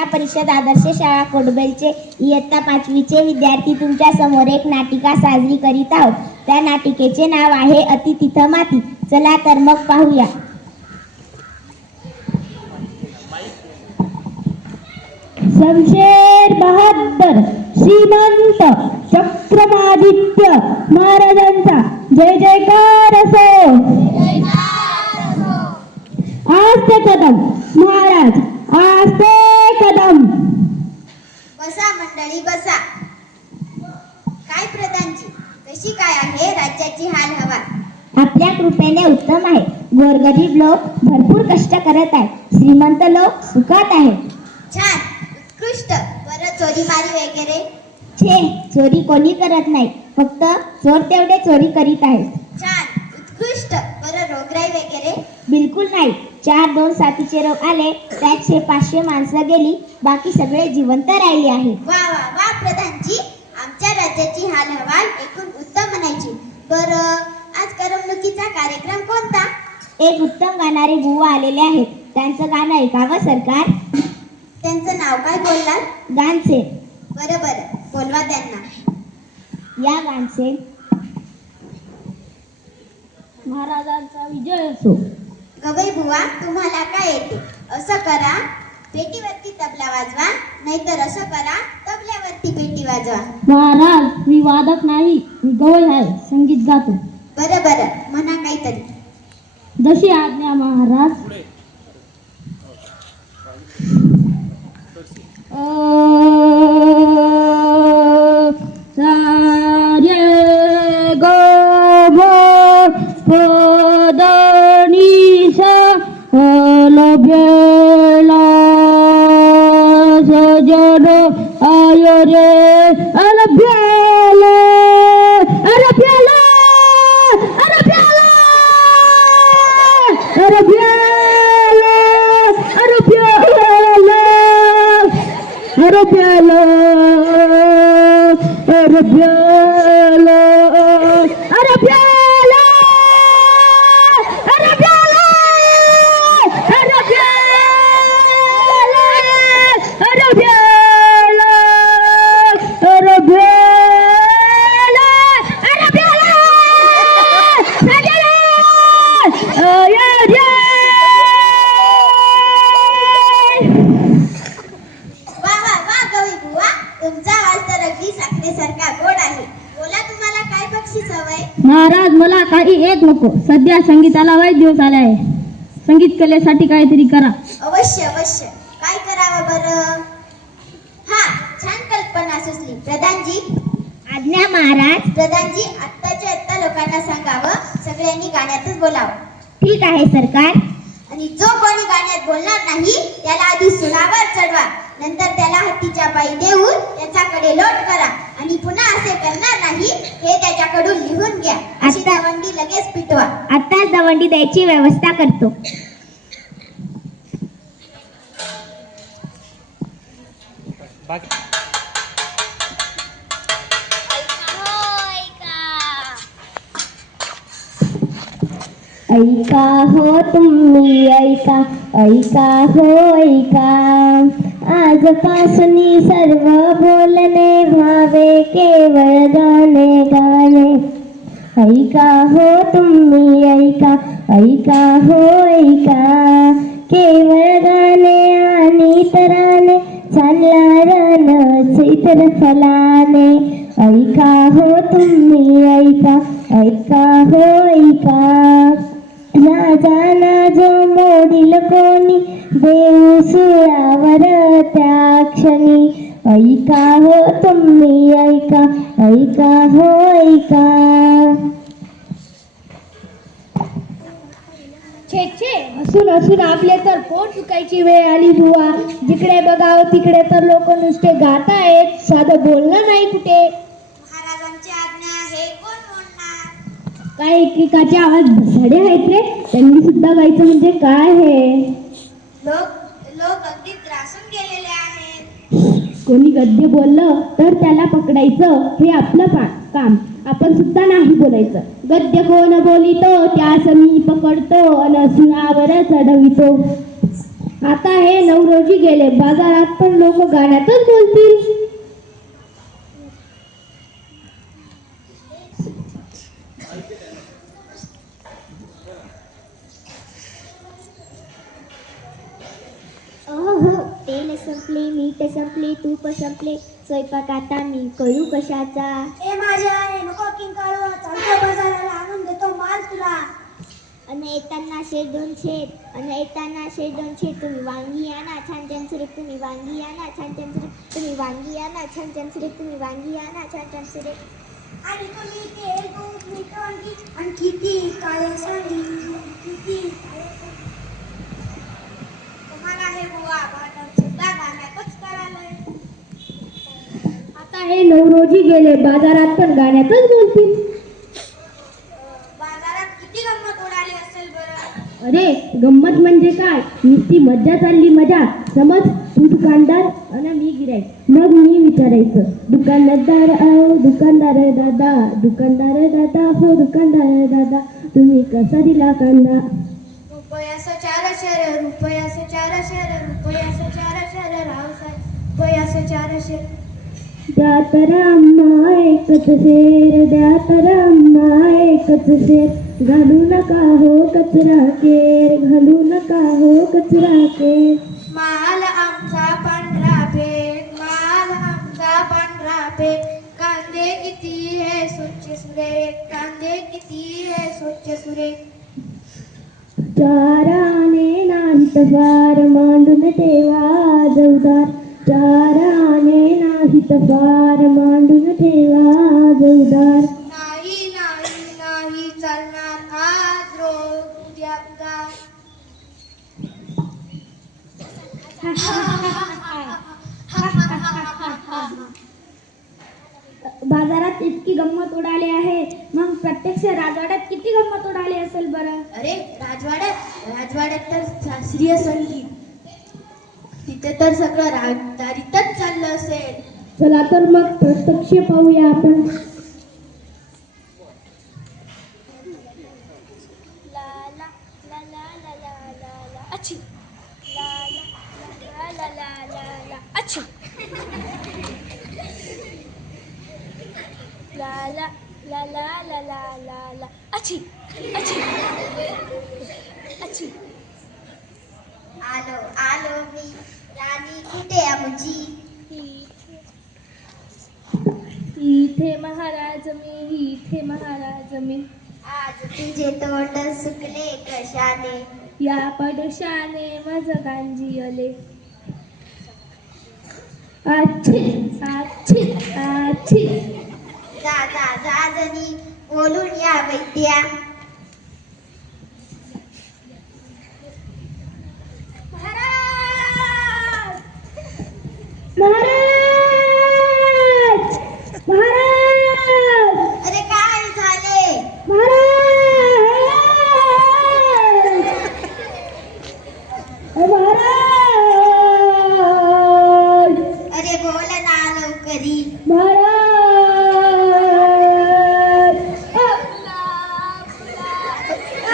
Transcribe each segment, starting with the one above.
जिल्हा परिषद आदर्श शाळा कोडबेलचे इयत्ता 5वीचे विद्यार्थी तुमच्या समोर एक नाटिका साजरी करीत आहोत. त्या नाटिकेचे नाव आहे अति तिथं माती. चला तर मग पाहूया. शमशेर बहादर श्रीमंत चक्रमादित्य महाराजांचा जय जयकार असो. आस्ते कदम महाराज, आस्ते कदम. बसा मंडळी बसा. काय प्रधानजी, कशी काय आहे राज्याची हाल हवा? आपल्या कृपेने उत्तम आहे. गोरगरीब लोक भरपूर कष्ट करत आहेत, श्रीमंत लोक सुखात आहेत. छान, उत्कृष्ट. बरं चोरीमारी वगैरे? छे, चोरी कोणी करत नाही, फक्त चोर तेवढे चोरी करीत आहेत. छान, उत्कृष्ट. बरं रोगराई वगैरे? बिलकुल नाही. 4-2 साथीचे रोग आले, त्यात 500 माणसं गेली, बाकी सगळे जिवंत राहिले आहे. वा वा वा प्रधानजी, आमच्या राज्याची हाल हवाल एकूण उत्तम म्हणायची. बरं आज करमणुकीचा कार्यक्रम कोणता? एक उत्तम गाणारे बुवा आलेले आहेत, त्यांचं गाणं ऐकावं सरकार. त्यांचं नाव काय बोललात? गानसे. बरं बरं, बोलवा त्यांना. या गानसे. महाराजांचा विजय असो. गवई बुवा, तुम्हाला काय येते? असं करा, पेटीवरती तबला वाजवा, नाहीतर असं करा, तबल्यावरती पेटी वाजवा. महाराज, मी वादक नाही, मी गवई आहे, संगीत गातो. बरं बरं, म्हणा काहीतरी. जशी आज्ञा महाराज. महाराज, मला काही एक नको. सध्या संगीताला वाईट दिवस आले आहे. संगीत कलेसाठी काहीतरी करा. अवश्य अवश्य. काय करावं बरं? हा, छान कल्पना सुचली. प्रधानजी. आज्ञा महाराज. प्रधानजी, आत्ताच्या आत्ता लोकांना सांगावं, सगळ्यांनी गाण्यातच बोलावं. ठीक आहे सरकार. आणि जो कोणी गाण्यात बोलणार नाही त्याला आधी सुळावर चढवा, नंतर त्याला हत्तीच्या पायी देऊन त्याच्याकडे लोट करा, आणि पुन्हा असे करणार नाही हे त्याच्याकडून लिहून घ्या. अशी दवंडी लगेच पिटवा. आत्ताच दवंडी द्यायची व्यवस्था करतो. ऐका हो तुम्ही ऐका, ऐका हो ऐका. आजपासून सर्व बोलणे व्हावे केवळ गाणे गाणे. ऐका हो तुम्ही ऐका, ऐका हो ऐका. केवळ गाणे आणि तराने चालला रण चैत्र फलाने. ऐका हो तुम्ही ऐका, ऐका हो ऐका. राजाना जो मोडील कोणी देऊ सुळावर त्या क्षणी. ऐका हो तुम्ही ऐका, ऐका हो ऐका. छे छे, हसून हसून आपले तर पोट चुकायची वेळ आली बुवा. जिकडे बघावं तिकडे तर लोक नुसते गातायत, साधं बोलणं नाही कुठे. महाराजांची आज्ञा आहे, कोण बोलणार? काय एकेकाचे आवाज भसाडे आहेत रे, त्यांनी सुद्धा गायचं म्हणजे काय हे? लोक अगदी त्रासून गेलेले आहेत. कोणी गद्य बोललं तर त्याला पकडायचं, हे आपलं काम. आपण सुद्धा नाही बोलायचं. गद्य कोण बोलितो त्यास मी पकडतो, अन सुळावर चढवितो. आता हे 9 रोजी गेले, बाजारात पण लोक गाण्यातच बोलतील. हो तेल संपले, मीठ संपले, तूप संपले, स्वयंपाक आता मी करू कशाचा? ए माझ्या आहे नको किंग काढू, चालतो बाजाराला आणून देतो माल तुला. अन येताना शेर दोन शेर, तुम्ही वांगी आणा छान छान सुरेख, तुम्ही वांगी आणा छान छान सुरेख, तुम्ही वांगी आणा छान छान सुरेख, तुम्ही वांगी आणा छान छान सुरेख. आणि तुम्ही तेल दूध मीठ वांगी आणि किती काळे सांडी, किती काळे सांडी. तुम्हाला हे बुवा भांडण सुद्धा गाण्यातच करायलंय. आता हे 9 रोजी गेले, बाजारात पण गाण्यातच बोलतील. बाजारात किती गंमत उडाली असेल बरं. अरे गंमत म्हणजे काय, नुसती मज्जा चालली मजा. समज तू दुकानदार आणि मी गिऱ्हाईक. मग मी विचारायचं, दुकानदार आओ दुकानदार दादा, दुकानदार दादा हो दुकानदार दादा, तुम्ही कसा दिला कांदा? रुपयाचं 4 शेर, रुपयाचं 4 शेर, रुपयाचं 4 शेर, रावसाहेब रुपयाचं 4 शेर. द्या तर अम्मा एकच शेर, द्या तर अम्मा एकच शेर, घालू नका हो कचरा केर, घालू नका हो कचरा केर. माल आमचा पांढरा पेट, माल आमचा पांढरा पेट, कांदे किती है स्वच्छ सुरेख, कांदे किती है स्वच्छ सुरेख. चाराने नाहीत फार, मांडून ठेवा जोरदार, चाराने नाहीत फार, मांडून ठेवा जोरदार. नाही नाही नाही चालणार आज रोज उद्या उदार. बाजारात इतकी गंमत उडाली आहे, मग प्रत्यक्ष राजवाड्यात किती गंमत उडाली असेल बरं. अरे राजवाड्यात तर शास्त्रीय संगीत, तिथे तर सगळं राजदारीतच चाललं असेल. चला तर मग प्रत्यक्ष पाहूया आपण. आलो आलो मी, राणी कुठे आमची? इथे महाराज मी, इथे महाराज मी, आज तुझे तोंड सुकले कशाने? या पडशाने मज गांजियले. आच्छी आच्छी आच्छी. जा जा जा जणी, बोलून या वैद्या. महाराज महाराज अरे काय झाले? महाराज महाराज. अरे बोल ना लवकरी. महाराज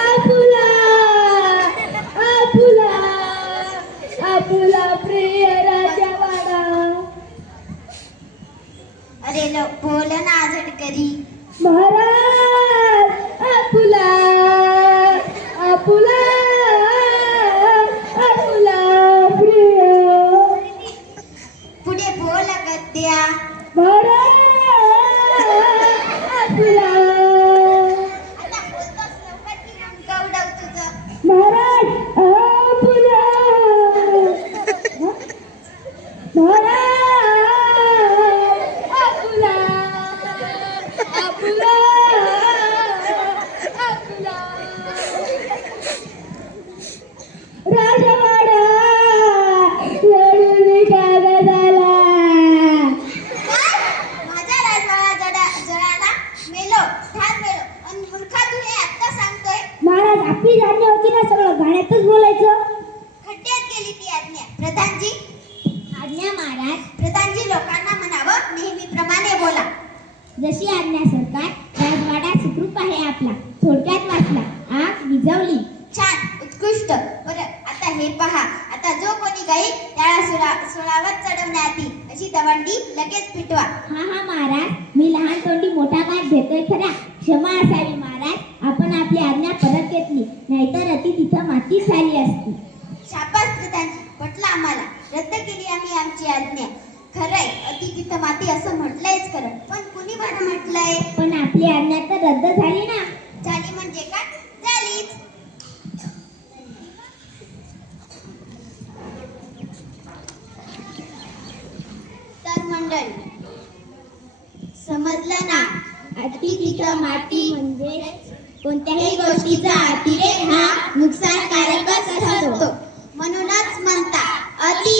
आपुला आपुला आपुला प्रिय राजवाडा. अरे बोल ना झटकरी. महाराज आपुला आपुला आपुला प्रिय. पुढे बोल गद्या. महाराज आपुला. आता बोलतोस लवकर की मग गवडव तुझं. महाराज आपुला. महाराज आपुला आपुला आपुला. राजवाडा लढून कागदाला. माझा राजवाडा जळाला, मेलो ठार मेलो आणि मूर्खा तू हे आता सांगतोय? महाराज आपली धान्य होती ना, सगळं गाण्यातच बोलायचं. खड्ड्यात गेली ती आज्ञा. प्रधानजी आज्ञा महाराज. प्रधानजी लोकांना म्हणावं नेहमीप्रमाणे बोला. जशी आज्ञा सरकार. राजवाडा सुखरूप आहे आपला, थोडक्यात वाचला, आग विझवली. छान उत्कृष्ट. बरं आता हे पहा, आता कोणी गाई त्याला सुळावर चढवण्यात येईल अशी दवंडी लगेच पिटवा. हा महाराज, मी लहान तोंडी मोठा वाद घेतोय खरा. क्षमा असावी महाराज, आपण आपली आज्ञा परत घेतली, नाहीतर अति तिथं माती झाली असती. शाबास प्रधानजी, पटलं आम्हाला. रद्द केली आम्ही आमची आज्ञा. खरंय, अति तिथं माती असं म्हटलंयच खरं, पण कुणी बरं म्हटलंय? पण आपली आज्ञा तर रद्द झाली ना. झाली म्हणजे काय? झालीच. तर मंडळी, समजलं ना? अति तिथं माती म्हणजे कोणत्याही गोष्टीचा अतिरेक हा नुकसानकारकच ठरतो. म्हणूनच म्हणतात अति